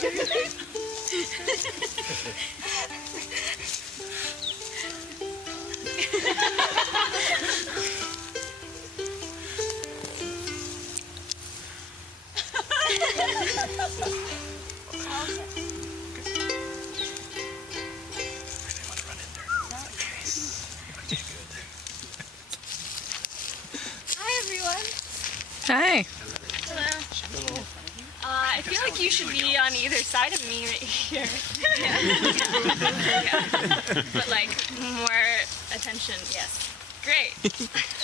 Hi, everyone. Hi. Hello. I feel like you should be on either side of me right here. Yeah. But like more attention, yes. Great.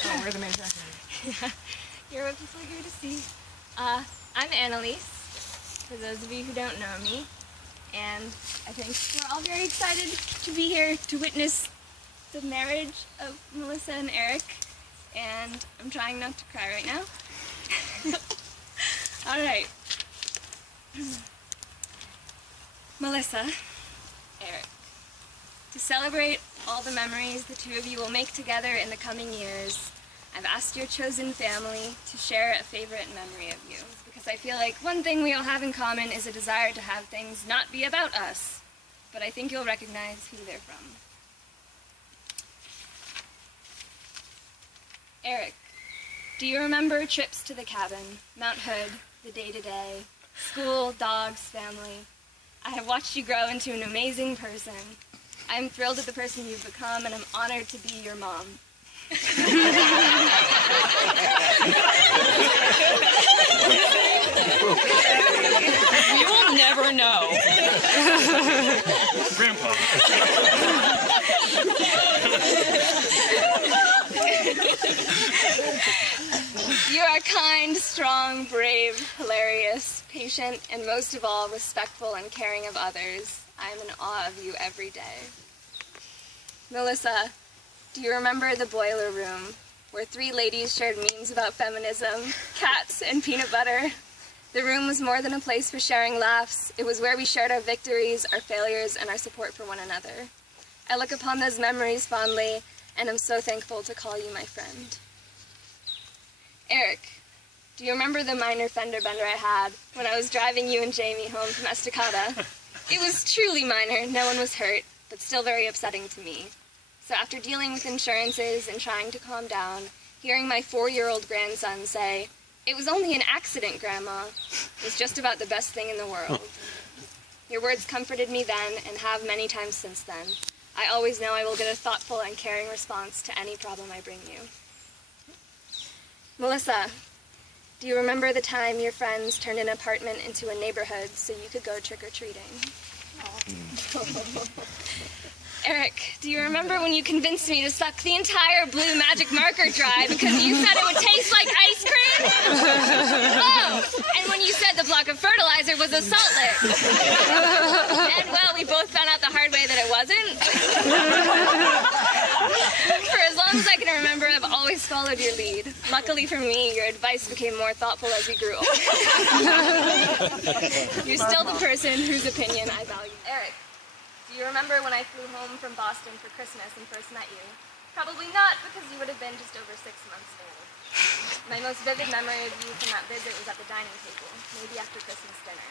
Oh, we're the main attraction. Yeah. You're what people are here to see. I'm Annalise, for those of you who don't know me. And I think we're all very excited to be here to witness the marriage of Melissa and Eric. And I'm trying not to cry right now. All right. Melissa, Eric, to celebrate all the memories the two of you will make together in the coming years, I've asked your chosen family to share a favorite memory of you, because I feel like one thing we all have in common is a desire to have things not be about us, but I think you'll recognize who they're from. Eric, do you remember trips to the cabin, Mount Hood, the day-to-day, school, dogs, family? I have watched you grow into an amazing person. I am thrilled at the person you've become, and I'm honored to be your mom. You will never know. Grandpa. You are kind, strong, brave, hilarious, patient, and most of all, respectful and caring of others. I am in awe of you every day. Melissa, do you remember the boiler room, where three ladies shared memes about feminism, cats, and peanut butter? The room was more than a place for sharing laughs. It was where we shared our victories, our failures, and our support for one another. I look upon those memories fondly, and I'm so thankful to call you my friend. Eric, do you remember the minor fender bender I had when I was driving you and Jamie home from Estacada? It was truly minor, no one was hurt, but still very upsetting to me. So after dealing with insurances and trying to calm down, hearing my 4-year-old grandson say, "It was only an accident, Grandma," was just about the best thing in the world. Your words comforted me then and have many times since then. I always know I will get a thoughtful and caring response to any problem I bring you. Melissa, do you remember the time your friends turned an apartment into a neighborhood so you could go trick-or-treating? Eric, do you remember when you convinced me to suck the entire blue magic marker dry because you said it would taste like ice cream? Oh, and when you said the block of fertilizer was a salt lick. And well, we both found out the hard way that it wasn't. For as long as I can remember, I've always followed your lead. Luckily for me, your advice became more thoughtful as we grew older. You're still the person whose opinion I value. Eric, do you remember when I flew home from Boston for Christmas and first met you? Probably not, because you would have been just over 6 months old. My most vivid memory of you from that visit was at the dining table, maybe after Christmas dinner.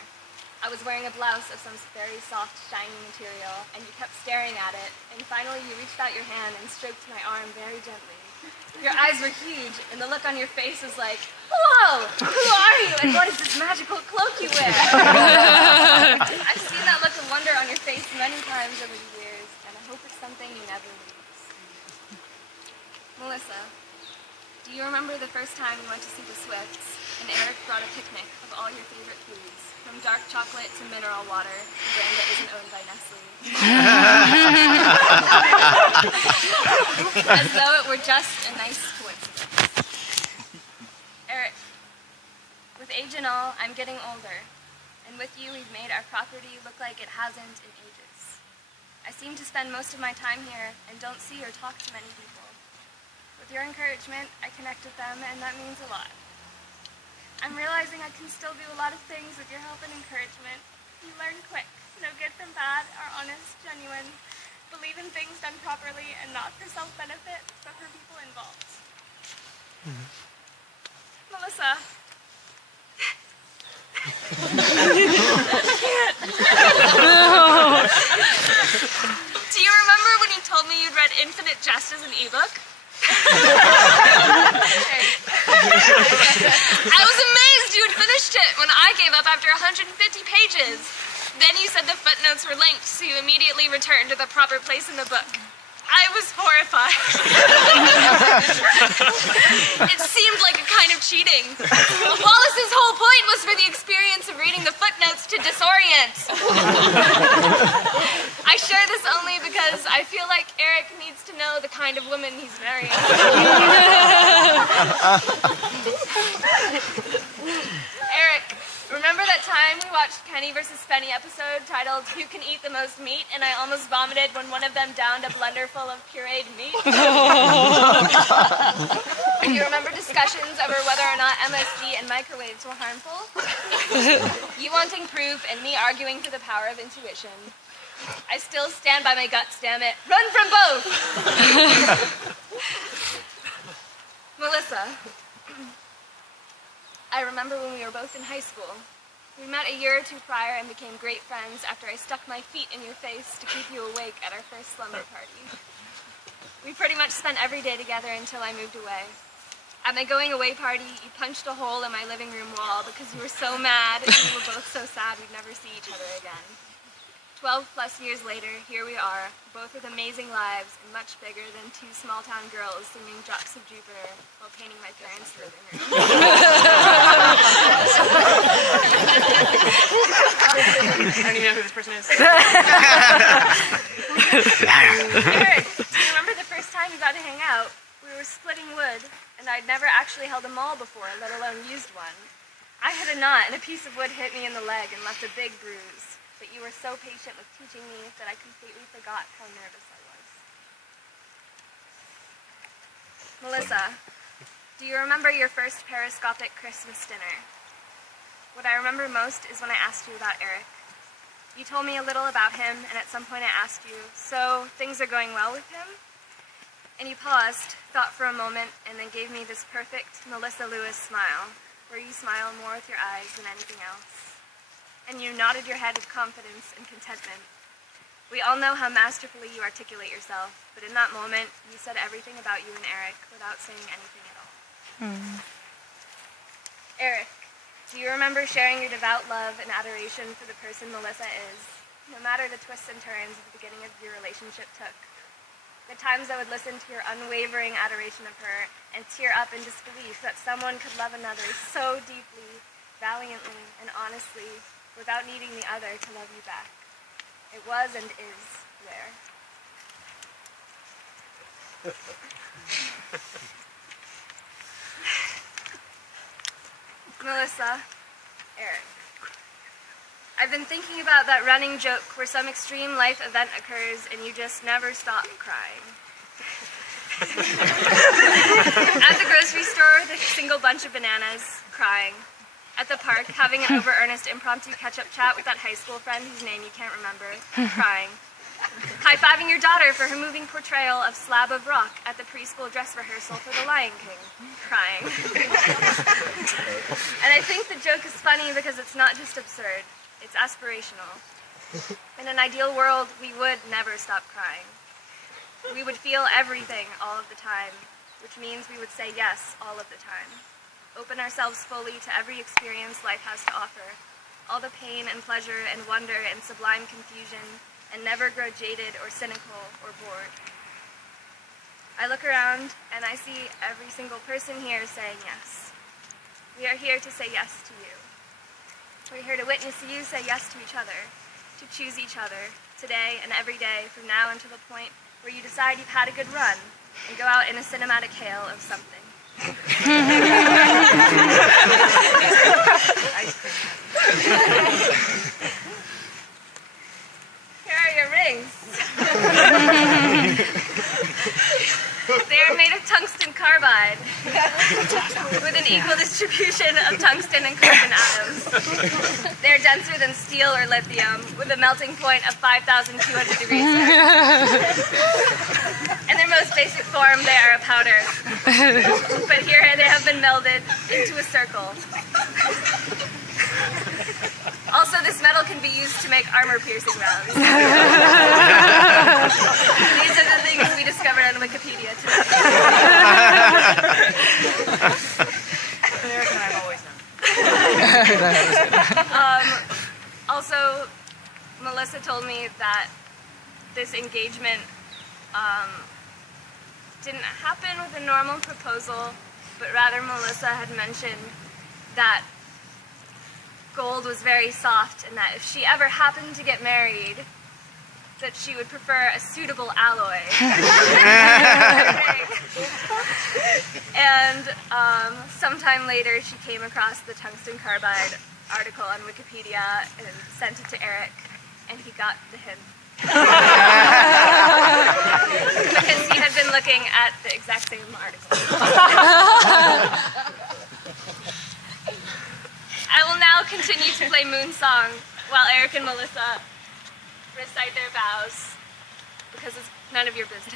I was wearing a blouse of some very soft, shiny material, and you kept staring at it, and finally you reached out your hand and stroked my arm very gently. Your eyes were huge, and the look on your face was like, "Whoa! Who are you, and what is this magical cloak you wear?" I've seen that look of wonder on your face many times over the years, and I hope it's something you never lose. Melissa, do you remember the first time we went to see the Swifts, and Eric brought a picnic of all your favorite foods, from dark chocolate to mineral water, a brand that isn't owned by Nestle. As though it were just a nice coincidence. Eric, with age and all, I'm getting older, and with you we've made our property look like it hasn't in ages. I seem to spend most of my time here and don't see or talk to many people. With your encouragement, I connect with them, and that means a lot. I'm realizing I can still do a lot of things with your help and encouragement. You learn quick, know good from bad, are honest, genuine, believe in things done properly and not for self-benefit, but for people involved. Melissa. I can't. Infinite Jest as an ebook? I was amazed you had finished it when I gave up after 150 pages. Then you said the footnotes were linked, so you immediately returned to the proper place in the book. I was horrified. It seemed like a kind of cheating. Wallace's whole point was for the experience of reading the footnotes to disorient. I share this only because I feel like Eric needs to know the kind of woman he's marrying. Eric, remember that time we watched Kenny vs. Fenny episode titled Who Can Eat the Most Meat, and I almost vomited when one of them downed a blender full of pureed meat? Do you remember discussions over whether or not MSG and microwaves were harmful? You wanting proof and me arguing for the power of intuition. I still stand by my guts, damn it. Run from both! Melissa, I remember when we were both in high school. We met a year or two prior and became great friends after I stuck my feet in your face to keep you awake at our first slumber party. We pretty much spent every day together until I moved away. At my going away party, you punched a hole in my living room wall because you were so mad and we were both so sad we'd never see each other again. 12 plus years later, here we are, both with amazing lives and much bigger than two small-town girls singing Drops of Jupiter while painting my parents' living room. I don't even know who this person is. Eric, do you remember the first time we got to hang out? We were splitting wood, and I'd never actually held a maul before, let alone used one. I had a knot, and a piece of wood hit me in the leg and left a big bruise. But you were so patient with teaching me that I completely forgot how nervous I was. Melissa, do you remember your first periscopic Christmas dinner? What I remember most is when I asked you about Eric. You told me a little about him, and at some point I asked you, so things are going well with him? And you paused, thought for a moment, and then gave me this perfect Melissa Lewis smile, where you smile more with your eyes than anything else. And you nodded your head with confidence and contentment. We all know how masterfully you articulate yourself, but in that moment, you said everything about you and Eric without saying anything at all. Eric, do you remember sharing your devout love and adoration for the person Melissa is, no matter the twists and turns the beginning of your relationship took? The times I would listen to your unwavering adoration of her and tear up in disbelief that someone could love another so deeply, valiantly, and honestly, without needing the other to love you back. It was and is rare. Melissa, Eric. I've been thinking about that running joke where some extreme life event occurs and you just never stop crying. At the grocery store, the single bunch of bananas, crying. At the park, having an over-earnest impromptu catch-up chat with that high school friend whose name you can't remember, crying. High-fiving your daughter for her moving portrayal of Slab of Rock at the preschool dress rehearsal for The Lion King, crying. And I think the joke is funny because it's not just absurd, it's aspirational. In an ideal world, we would never stop crying. We would feel everything all of the time, which means we would say yes all of the time. Open ourselves fully to every experience life has to offer, all the pain and pleasure and wonder and sublime confusion, and never grow jaded or cynical or bored. I look around and I see every single person here saying yes. We are here to say yes to you. We're here to witness you say yes to each other, to choose each other, today and every day from now until the point where you decide you've had a good run and go out in a cinematic hail of something. Here are your rings. They are made of tungsten carbide with an equal distribution of tungsten and carbon atoms. They're denser than steel or lithium with a melting point of 5,200 degrees Celsius. In their most basic form, they are a powder. But here they have been melded into a circle. Also, this metal can be used to make armor-piercing rounds. These are the things we discovered on Wikipedia today. Eric and I have always known. Also, Melissa told me that this engagement didn't happen with a normal proposal, but rather Melissa had mentioned that gold was very soft and that if she ever happened to get married, that she would prefer a suitable alloy. And sometime later she came across the tungsten carbide article on Wikipedia and sent it to Eric, and he got the hint. Because he had been looking at the exact same article. I will now continue to play Moon Song while Eric and Melissa recite their vows, because it's none of your business.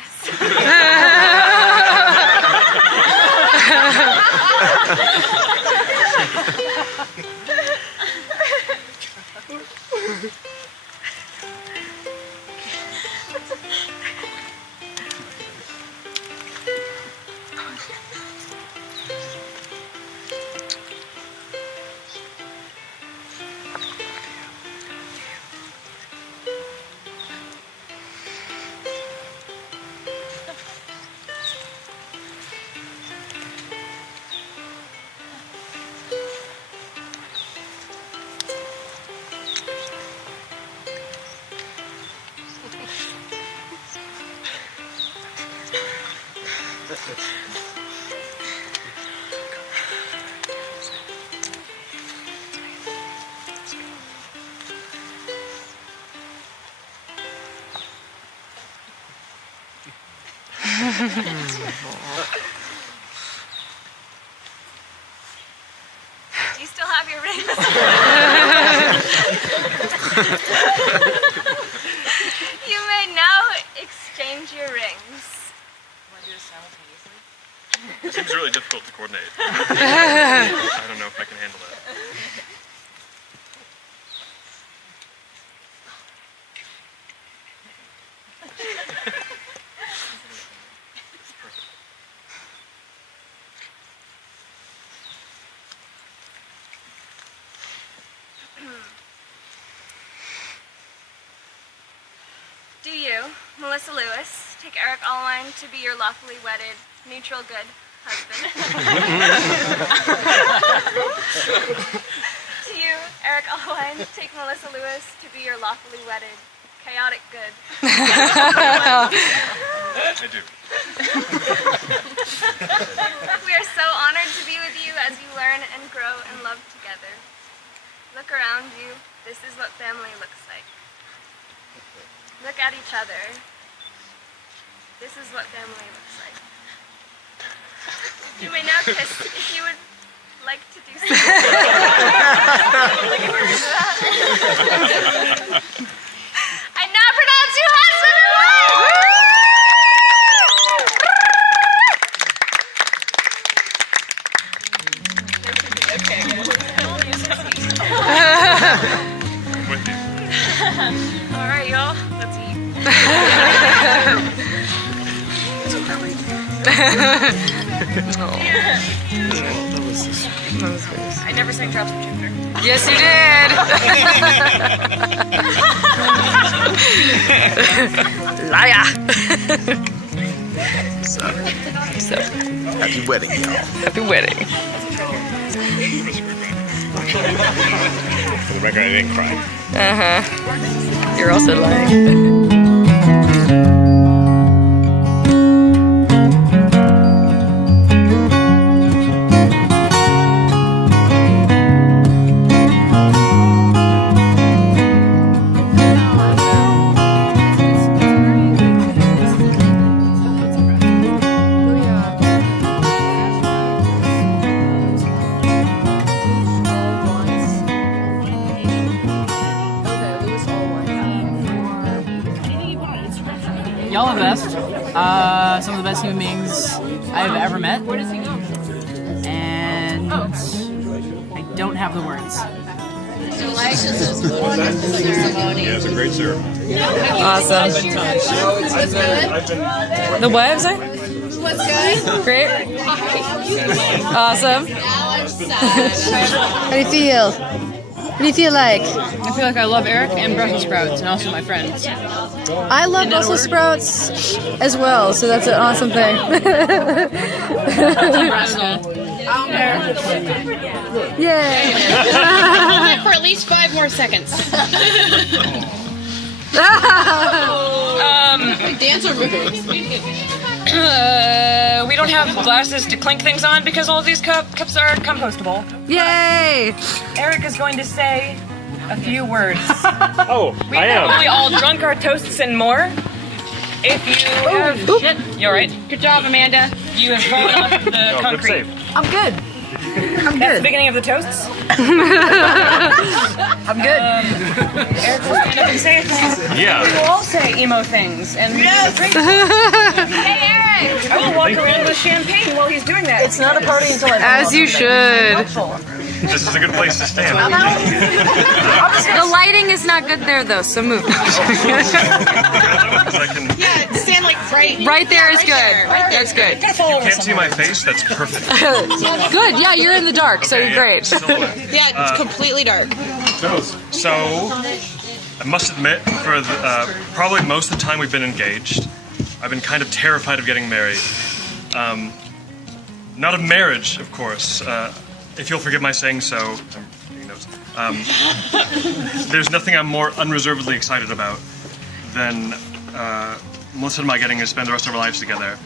Do you still have your rings? You may now exchange your rings. Want to do this simultaneously? It seems really difficult to coordinate. I don't know if I can handle that. Do you, Melissa Lewis, take Eric Alwine to be your lawfully wedded, neutral good husband? Do you, Eric Alwine, take Melissa Lewis to be your lawfully wedded, chaotic good? I do. We are so honored to be with you as you learn and grow and love together. Look around you. This is what family looks like. Look at each other. This is what family looks like. You may now kiss if you would like to do so. Looking forward to that. I now pronounce you husband and I'm with you. all right, y'all. Let's eat. I never sang Drops from Jupiter. Yes, you did. Liar. So, Happy wedding, y'all. happy wedding. For the record, I didn't cry. You're also lying. Y'all are the best. Some of the best human beings I've ever met. Where does he go? And I don't have the words. Yeah, it's a great ceremony. Awesome. The what? I'm sorry? What's good? Great. Awesome. How do you feel? What do you feel like? I feel like I love Eric and Brussels sprouts, and also my friends. I love Brussels sprouts as well, so that's an awesome thing. Yay! Hold it for at least 5 more seconds. Dancer moves. We don't have glasses to clink things on because all of these cups are compostable. Yay! Eric is going to say a few words. Oh, We probably all drunk our toasts and more. If you have shit, you're right. Good job, Amanda. You have fallen off the Good concrete. save. I'm good. I'm That's the good. beginning of the toasts. I'm good. Eric will stand up and say things. We Yeah. will all say emo things. And I will walk around with champagne while he's doing that. It's not a party until I As you should. This is a good place to stand. The lighting is not good there though, so move. Because I can. Yeah, stand like right. Right there is good. Right there. That's good. Can't see my face. That's perfect. Good. Yeah, you're in the dark, so you're great. Silhouette. Yeah, it's completely dark. So, I must admit, for probably most of the time we've been engaged, I've been kind of terrified of getting married. Not of marriage, of course. If you'll forgive my saying so, I'm taking notes. There's nothing I'm more unreservedly excited about than Melissa and I getting to spend the rest of our lives together.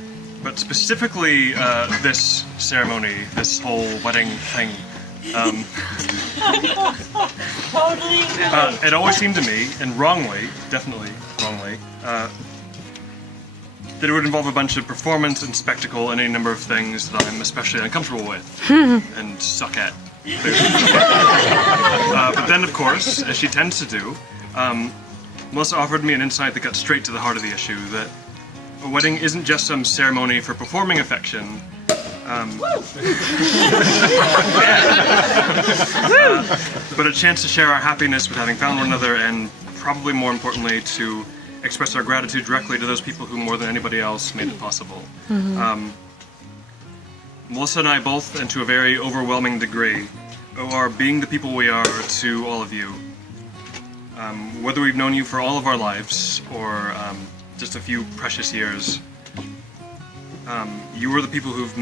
But specifically, this ceremony, this whole wedding thing. It always seemed to me, and wrongly, definitely wrongly, that it would involve a bunch of performance and spectacle and any number of things that I'm especially uncomfortable with and suck at. But then, of course, as she tends to do, Melissa offered me an insight that got straight to the heart of the issue, that a wedding isn't just some ceremony for performing affection, but a chance to share our happiness with having found one another, and probably more importantly, to express our gratitude directly to those people who more than anybody else made it possible. Melissa and I both, and to a very overwhelming degree, owe our being the people we are to all of you. Whether we've known you for all of our lives, or just a few precious years, you are the people who've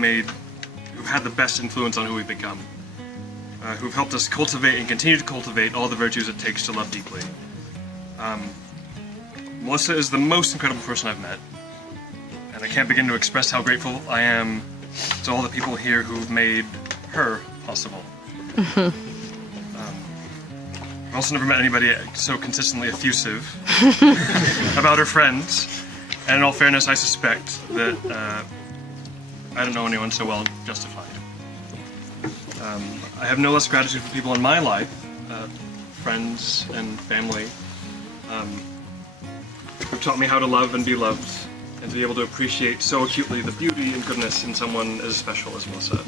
had the best influence on who we've become. Who've helped us cultivate and continue to cultivate all the virtues it takes to love deeply. Melissa is the most incredible person I've met, and I can't begin to express how grateful I am to all the people here who've made her possible. I've also never met anybody so consistently effusive about her friends, and in all fairness, I suspect that I don't know anyone so well justified. I have no less gratitude for people in my life, friends and family, who've taught me how to love and be loved, and to be able to appreciate so acutely the beauty and goodness in someone as special as Melissa.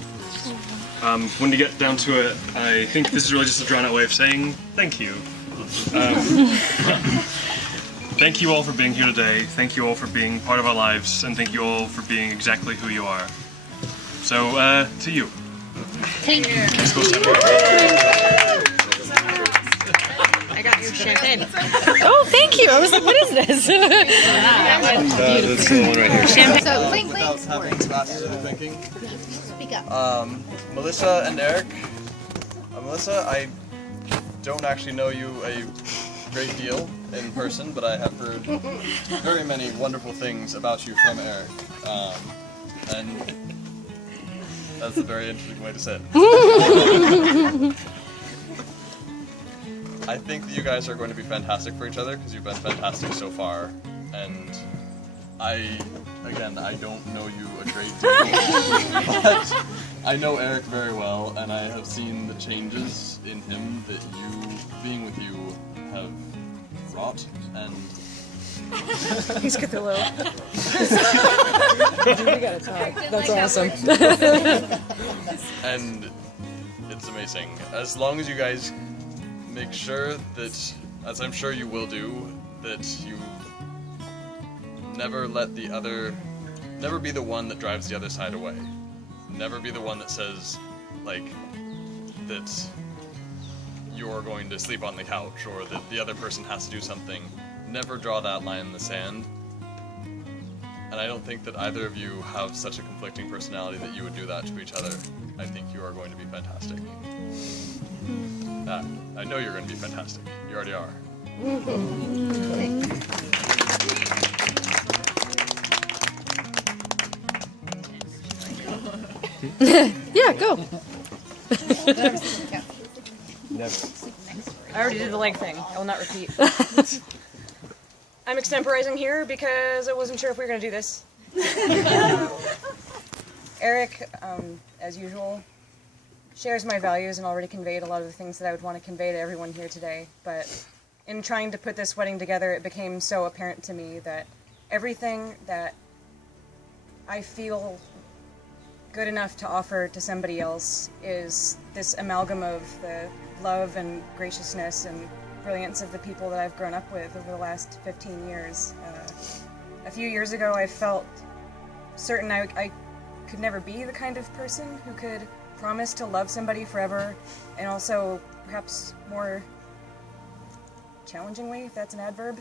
When you get down to it, I think this is really just a drawn-out way of saying thank you. Thank you all for being here today. Thank you all for being part of our lives, and thank you all for being exactly who you are. So, to you. Thank you. Let's go celebrate. I got your champagne. Oh, thank you. I was like, what is this? This is the one right here. So, clink, Without clink. having glasses or thinking. Speak up. Melissa and Eric. Melissa, I don't actually know you a great deal in person, but I have heard very many wonderful things about you from Eric. And that's a very interesting way to say it. I think that you guys are going to be fantastic for each other because you've been fantastic so far. And I don't know you a great deal, but I know Eric very well, and I have seen the changes in him that you, being with you, have wrought, and He's Cthulhu. We gotta talk. That's awesome. and it's amazing. As long as you guys make sure that, as I'm sure you will do, that you never let never be the one that drives the other side away. Never be the one that says, like, that you're going to sleep on the couch or that the other person has to do something. Never draw that line in the sand. And I don't think that either of you have such a conflicting personality that you would do that to each other. I think you are going to be fantastic. I know you're going to be fantastic. You already are. Yeah, go. I already did the leg thing. I will not repeat. I'm extemporizing here because I wasn't sure if we were going to do this. Eric, as usual, shares my values and already conveyed a lot of the things that I would want to convey to everyone here today. But in trying to put this wedding together, it became so apparent to me that everything that I feel good enough to offer to somebody else is this amalgam of the love and graciousness and brilliance of the people that I've grown up with over the last 15 years. A few years ago, I felt certain I could never be the kind of person who could promise to love somebody forever, and also, perhaps more challengingly, if that's an adverb,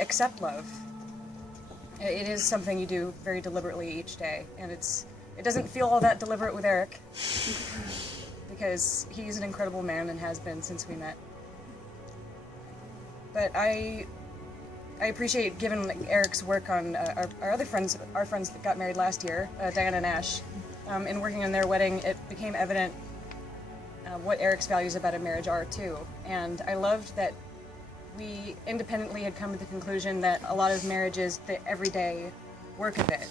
accept love. It is something you do very deliberately each day, and it doesn't feel all that deliberate with Eric, because he's an incredible man and has been since we met. But I appreciate, given Eric's work on our other friends, our friends that got married last year, Diana and Ash, in working on their wedding, it became evident what Eric's values about a marriage are too. And I loved that we independently had come to the conclusion that a lot of marriages, the everyday work of it.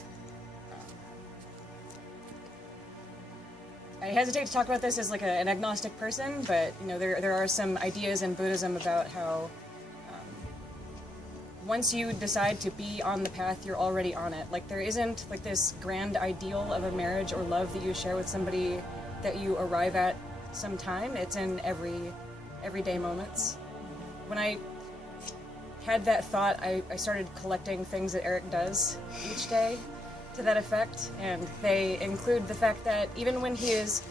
I hesitate to talk about this as like an agnostic person, but you know, there are some ideas in Buddhism about how once you decide to be on the path, you're already on it. Like, there isn't like this grand ideal of a marriage or love that you share with somebody that you arrive at sometime. It's in everyday moments. When I had that thought, I started collecting things that Eric does each day to that effect, and they include the fact that even when he is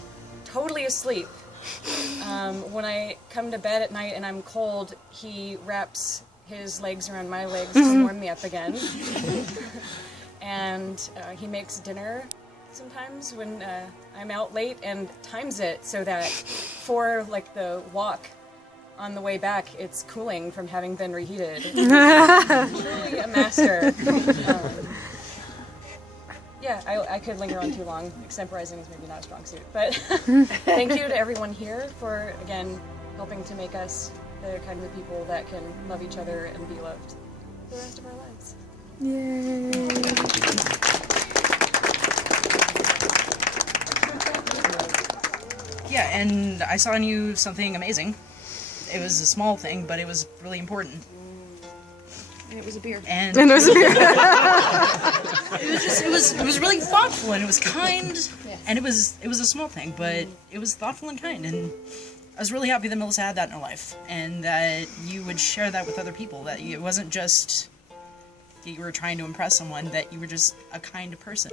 totally asleep, when I come to bed at night and I'm cold, he wraps his legs around my legs to warm me up again. And he makes dinner sometimes when I'm out late and times it so that for like the walk on the way back, it's cooling from having been reheated. Truly a master. Yeah, I could linger on too long. Extemporizing is maybe not a strong suit. But thank you to everyone here for, again, helping to make us the kind of people that can love each other and be loved for the rest of our lives. Yay. Yeah, and I saw in you something amazing. It was a small thing, but it was really important. And it was a beer. And it was a beer. it was really thoughtful, and it was kind, and it was a small thing, but it was thoughtful and kind, and I was really happy that Melissa had that in her life, and that you would share that with other people, that it wasn't just that you were trying to impress someone, that you were just a kind person.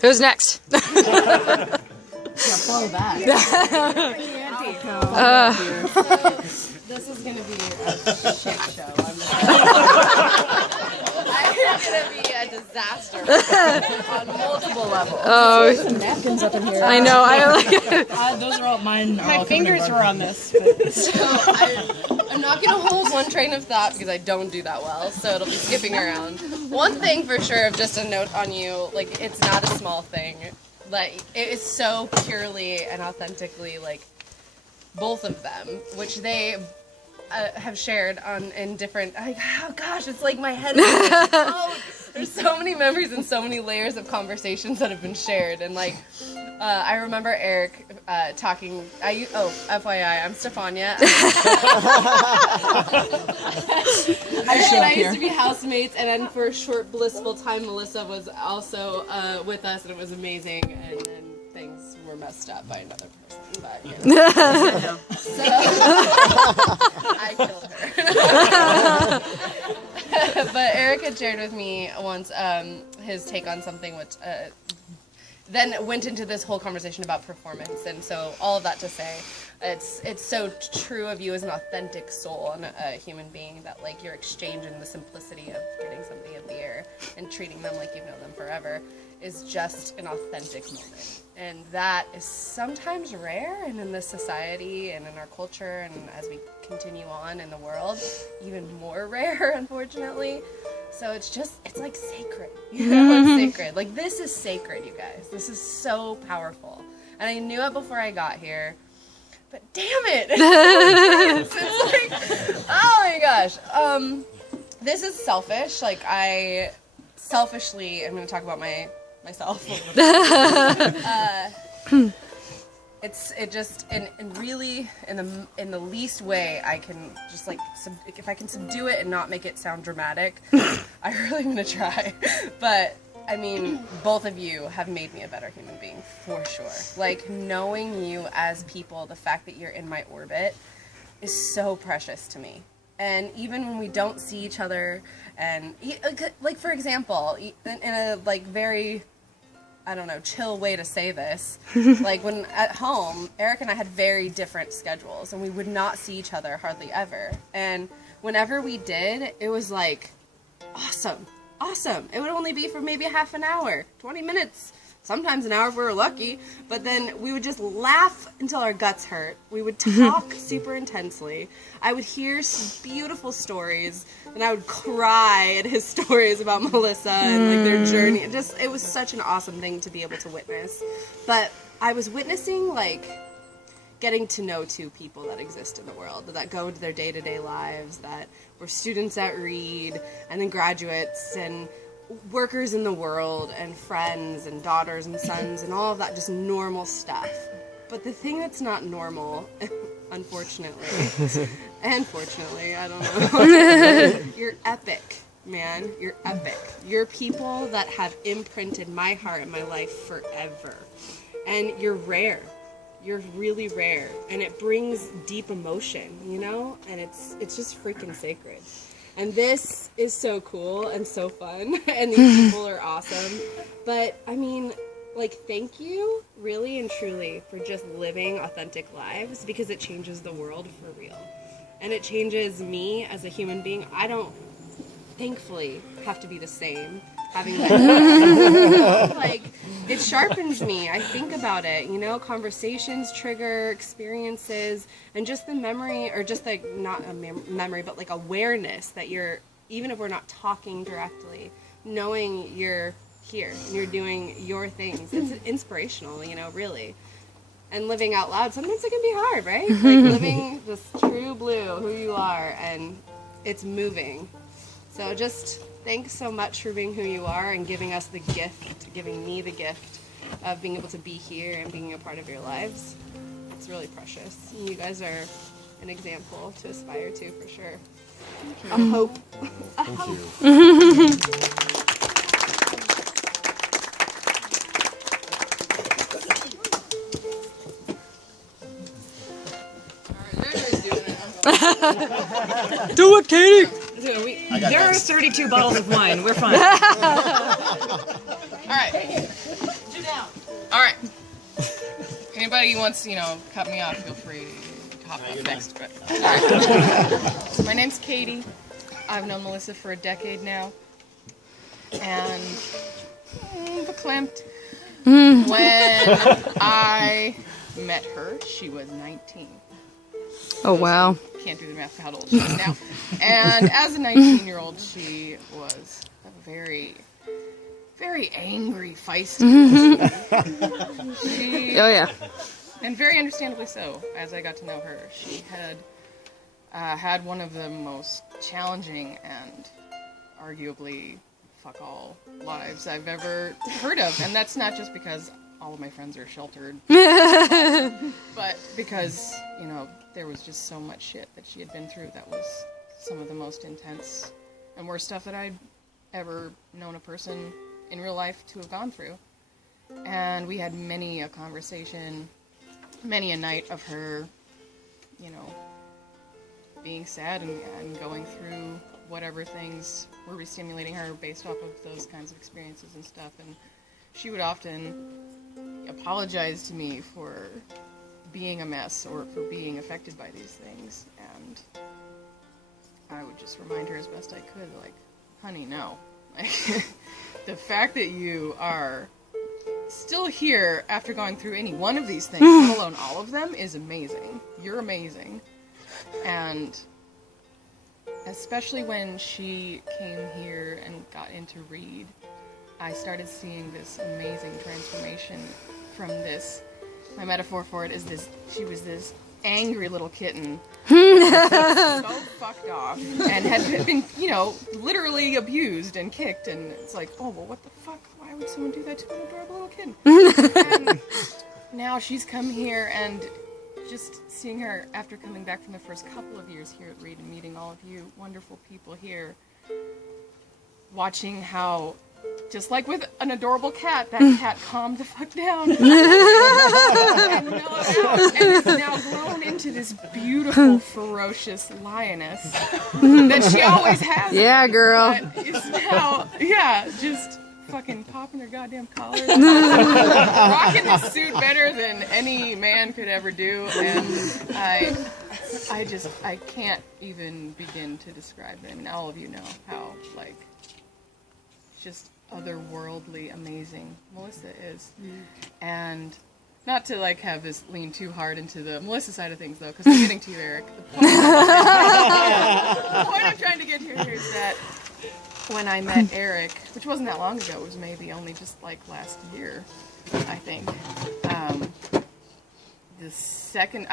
Who's next? Follow that. This is gonna be a shit show. It's gonna be a disaster on multiple levels. Oh, Some napkins up in here. I know. Those are all mine. My fingers were on this. So I'm not gonna hold one train of thought because I don't do that well. So it'll be skipping around. One thing for sure, just a note on you, like, it's not a small thing. Like, it is so purely and authentically, like, both of them, which they have shared in different, oh gosh, it's like my head is like, there's so many memories and so many layers of conversations that have been shared, and like, I remember Eric talking. FYI, I'm Stefania. I used to be housemates, and then for a short, blissful time, Melissa was also with us, and it was amazing. And then things were messed up by another person. But, so I killed her. But Eric had shared with me once his take on something which then went into this whole conversation about performance. And so all of that to say, it's so true of you as an authentic soul and a human being that like you're exchanging the simplicity of getting somebody a beer and treating them like you've known them forever is just an authentic moment. And that is sometimes rare, and in this society and in our culture and as we continue on in the world, even more rare, unfortunately. So it's like sacred, you know, it's sacred. Like this is sacred, you guys. This is so powerful. And I knew it before I got here, but damn it. It's like, oh my gosh. This is selfish. Like I'm gonna talk about myself. And really in the least way I can just like if I can subdue it and not make it sound dramatic, I really am gonna try. But I mean, both of you have made me a better human being for sure. Like knowing you as people, the fact that you're in my orbit is so precious to me. And even when we don't see each other, and like for example, in a like very, I don't know, chill way to say this, like when at home, Eric and I had very different schedules and we would not see each other hardly ever. And whenever we did, it was like, awesome. It would only be for maybe half an hour, 20 minutes, sometimes an hour if we were lucky, but then we would just laugh until our guts hurt. We would talk super intensely. I would hear some beautiful stories, and I would cry at his stories about Melissa and like their journey. It was such an awesome thing to be able to witness. But I was witnessing like getting to know two people that exist in the world, that go into their day-to-day lives, that were students at Reed, and then graduates, and workers in the world, and friends, and daughters and sons, and all of that just normal stuff. But the thing that's not normal, unfortunately, and fortunately, I don't know, you're epic, man. You're epic. You're people that have imprinted my heart and my life forever. And you're rare. You're really rare, and it brings deep emotion, you know? And it's just freaking sacred. And this is so cool and so fun, and these people are awesome. But, I mean, like, thank you, really and truly, for just living authentic lives, because it changes the world for real. And it changes me as a human being. I don't, thankfully, have to be the same. Having that, like, it sharpens me. I think about it, you know, conversations trigger experiences, and just the memory, or just like, not a memory, but like awareness that you're, even if we're not talking directly, knowing you're here, and you're doing your things. It's inspirational, you know, really. And living out loud, sometimes it can be hard, right? Like living this true blue, who you are, and it's moving. So just thanks so much for being who you are and giving us the gift, giving me the gift of being able to be here and being a part of your lives. It's really precious. And you guys are an example to aspire to, for sure. A hope. Thank you. Do it, Katie! There are 32 bottles of wine. We're fine. All right. Anybody wants, you know, cut me off, feel free to hop up next. But all right. So my name's Katie. I've known Melissa for a decade now, and verklempt. When I met her, she was 19. Oh, wow. Can't do the math for how old she is now. And as a 19-year-old, she was a very, very angry, feisty. Oh, yeah. And very understandably so, as I got to know her. She had had one of the most challenging and arguably fuck all lives I've ever heard of. And that's not just because all of my friends are sheltered. But because, you know, there was just so much shit that she had been through that was some of the most intense and worst stuff that I'd ever known a person in real life to have gone through. And we had many a conversation, many a night of her, you know, being sad and going through whatever things were re-stimulating her based off of those kinds of experiences and stuff. And she would often apologize to me for being a mess or for being affected by these things. And I would just remind her as best I could, like, honey, no. Like, the fact that you are still here after going through any one of these things, let alone all of them, is amazing. You're amazing. And especially when she came here and got into Reed, I started seeing this amazing transformation from this. My metaphor for it is this: she was this angry little kitten, so fucked off, and had been, you know, literally abused and kicked, and it's like, oh, well, what the fuck? Why would someone do that to an adorable little kid? And now she's come here, and just seeing her after coming back from the first couple of years here at Reed and meeting all of you wonderful people here, watching how, just like with an adorable cat, that cat calmed the fuck down and mellowed out, and is now grown into this beautiful, ferocious lioness that she always has. Yeah, girl. But is now, yeah, just fucking popping her goddamn collar, rocking this suit better than any man could ever do, and I can't even begin to describe him. And all of you know how, like, just otherworldly amazing Melissa is. And not to, like, have this lean too hard into the Melissa side of things, though, because I'm getting to you, Eric. The point I'm trying to get here is that when I met Eric, which wasn't that long ago, it was maybe only just like last year, I think. The second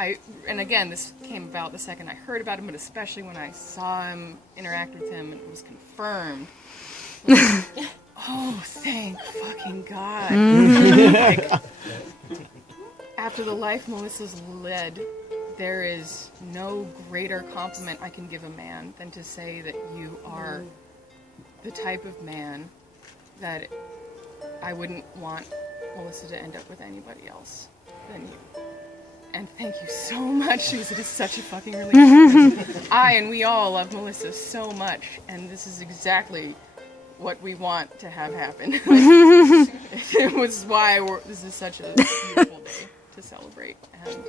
and again, this came about the second I heard about him, but especially when I saw him, interact with him, and it was confirmed. Like, oh, thank fucking God. Like, after the life Melissa's led, there is no greater compliment I can give a man than to say that you are the type of man that I wouldn't want Melissa to end up with anybody else than you. And thank you so much, because it is such a fucking relief. I and we all love Melissa so much, and this is exactly what we want to have happen. It was why this is such a beautiful day to celebrate, and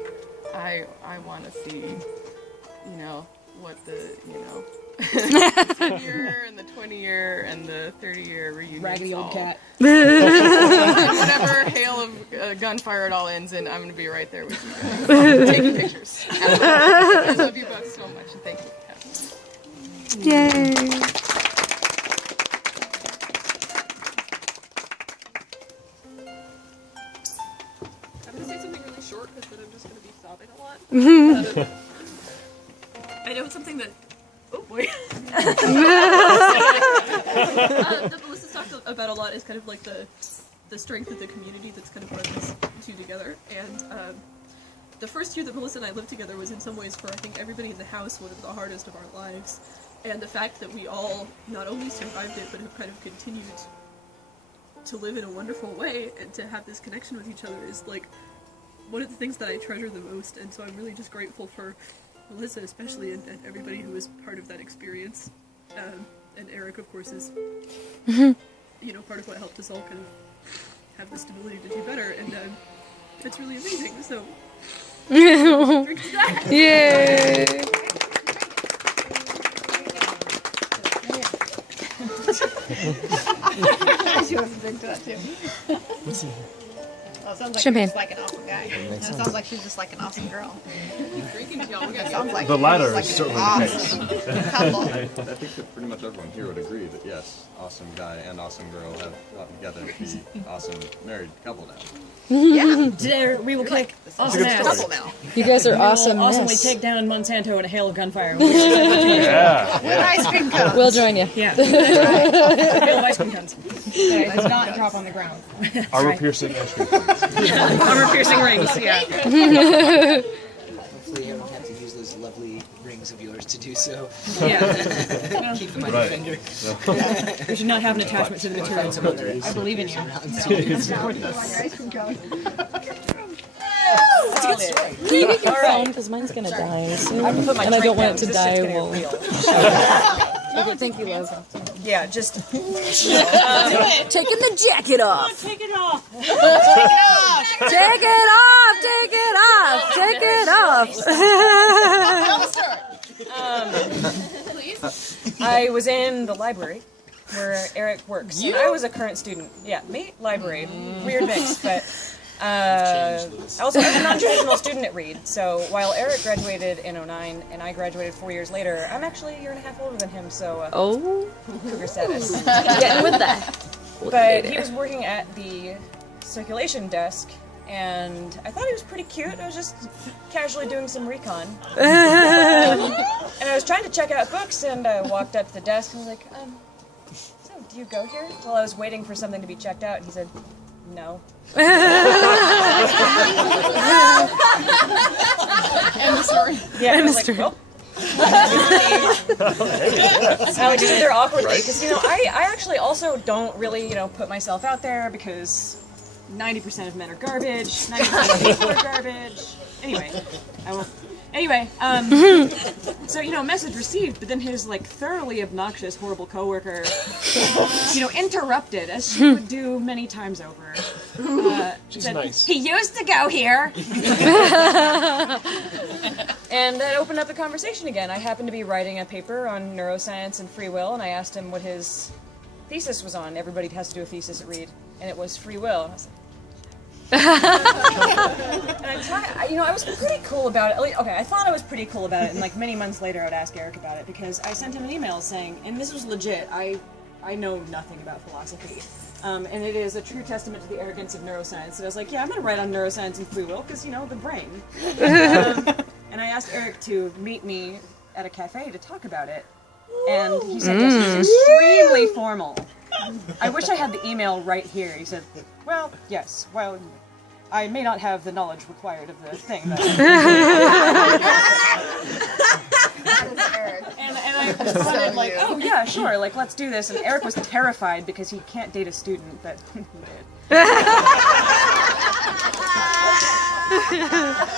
I want to see, you know, what the, you know, 10-year and the 20-year and the 30-year reunions. Raggedy old cat. And whatever hail of gunfire it all ends in, I'm going to be right there with you guys. Taking pictures. I love you both so much, and thank you for having me. Yay. I'm going to say something really short, because then I'm just going to be sobbing a lot. I know it's something that... Oh boy. That Melissa's talked about a lot is kind of like the strength of the community that's kind of brought these two together. And the first year that Melissa and I lived together was in some ways for, I think, everybody in the house one of the hardest of our lives. And the fact that we all not only survived it, but have kind of continued to live in a wonderful way and to have this connection with each other is like one of the things that I treasure the most. And so I'm really just grateful for Melissa especially, and everybody who was part of that experience. And Eric, of course, is you know, part of what helped us all kind of have the stability to do better, and it's really amazing. So drink to that. Yay! She wants to drink to that too. Well, it sounds like Champagne. she's like an awesome guy. And it sounds like she's just like an awesome girl. It sounds like The latter she's is like certainly an the awesome case. couple. I think that pretty much everyone here would agree that yes, awesome guy and awesome girl have gotten together to be awesome married couple now. Yeah. Today we will kick awesome Awesome ass. couple now. You guys are We will awesome. awesomely take down Monsanto in a hail of gunfire. Yeah. With ice cream cones. We'll join you. Yeah. Hail of ice cream cones. It does not drop on the ground. Armor piercing ice cream. Armor-piercing rings, yeah. Hopefully I don't have to use those lovely rings of yours to do so. Yeah. Keep them on your finger. We should not have an attachment to the material. I believe in you. Can you make your phone? Because mine's gonna die soon. And I don't want it to die alone. Okay, thank you, love. Yeah, just... Taking the jacket off. Take it off. Take it off! Take it off! Take it off! I was in the library where Eric works. And I was a current student. Yeah, me, library. Weird mix, but... I was a non-traditional student at Reed, so while Eric graduated in 09 and I graduated 4 years later, I'm actually a year and a half older than him, so cougar status. Getting with that. But he was working at the circulation desk, and I thought he was pretty cute. I was just casually doing some recon. And I was trying to check out books, and I walked up to the desk and was like, so do you go here? Well, I was waiting for something to be checked out, and he said, no. End of story. Yeah, I was like, well. I would sit there awkwardly because I actually also don't really put myself out there because 90% of men are garbage, 90% of people are garbage. Anyway, so message received, but then his thoroughly obnoxious, horrible coworker, interrupted as she would do many times over. She's said, nice. He used to go here. And that opened up the conversation again. I happened to be writing a paper on neuroscience and free will, and I asked him what his thesis was on. Everybody has to do a thesis at Reed, and it was free will. And I was like, and I was pretty cool about it. Okay, I thought I was pretty cool about it, and many months later, I would ask Eric about it because I sent him an email saying, and this was legit. I know nothing about philosophy, and it is a true testament to the arrogance of neuroscience. And I was like, yeah, I'm going to write on neuroscience and free will because the brain. And I asked Eric to meet me at a cafe to talk about it, and he said yes, he was extremely formal. I wish I had the email right here. He said, well, yes, well, I may not have the knowledge required of the thing, but... and I responded oh yeah, sure, let's do this. And Eric was terrified because he can't date a student, but he did.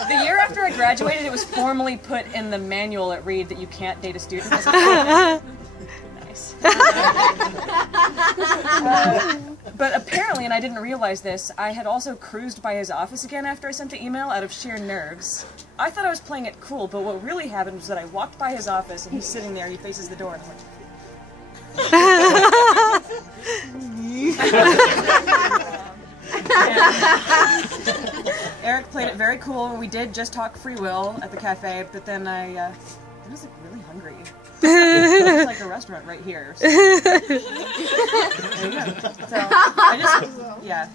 The year after I graduated, it was formally put in the manual at Reed that you can't date a student. I was like, nice. But apparently, and I didn't realize this, I had also cruised by his office again after I sent the email out of sheer nerves. I thought I was playing it cool, but what really happened was that I walked by his office and he's sitting there, he faces the door, and Eric played it very cool. We did just talk free will at the cafe, but then I was really hungry. It's like a restaurant right here. So.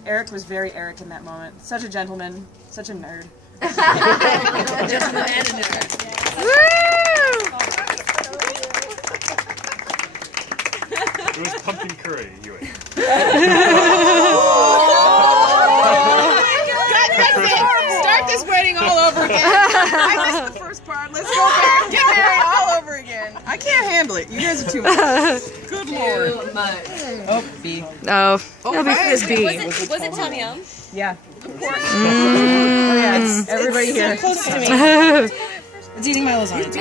Eric was very Eric in that moment. Such a gentleman, such a nerd. A gentleman and a nerd. It was pumpkin curry you ate. Start this wedding all over again. I missed the first part. Let's go back. Get married all over again. I can't handle it. You guys are too much. Good lord. Too much. Oh, B. Oh, that'll be frisbee. Was it Tom Yum? Yeah. Oh, yeah. Everybody here. Close to me. It's eating my lasagna.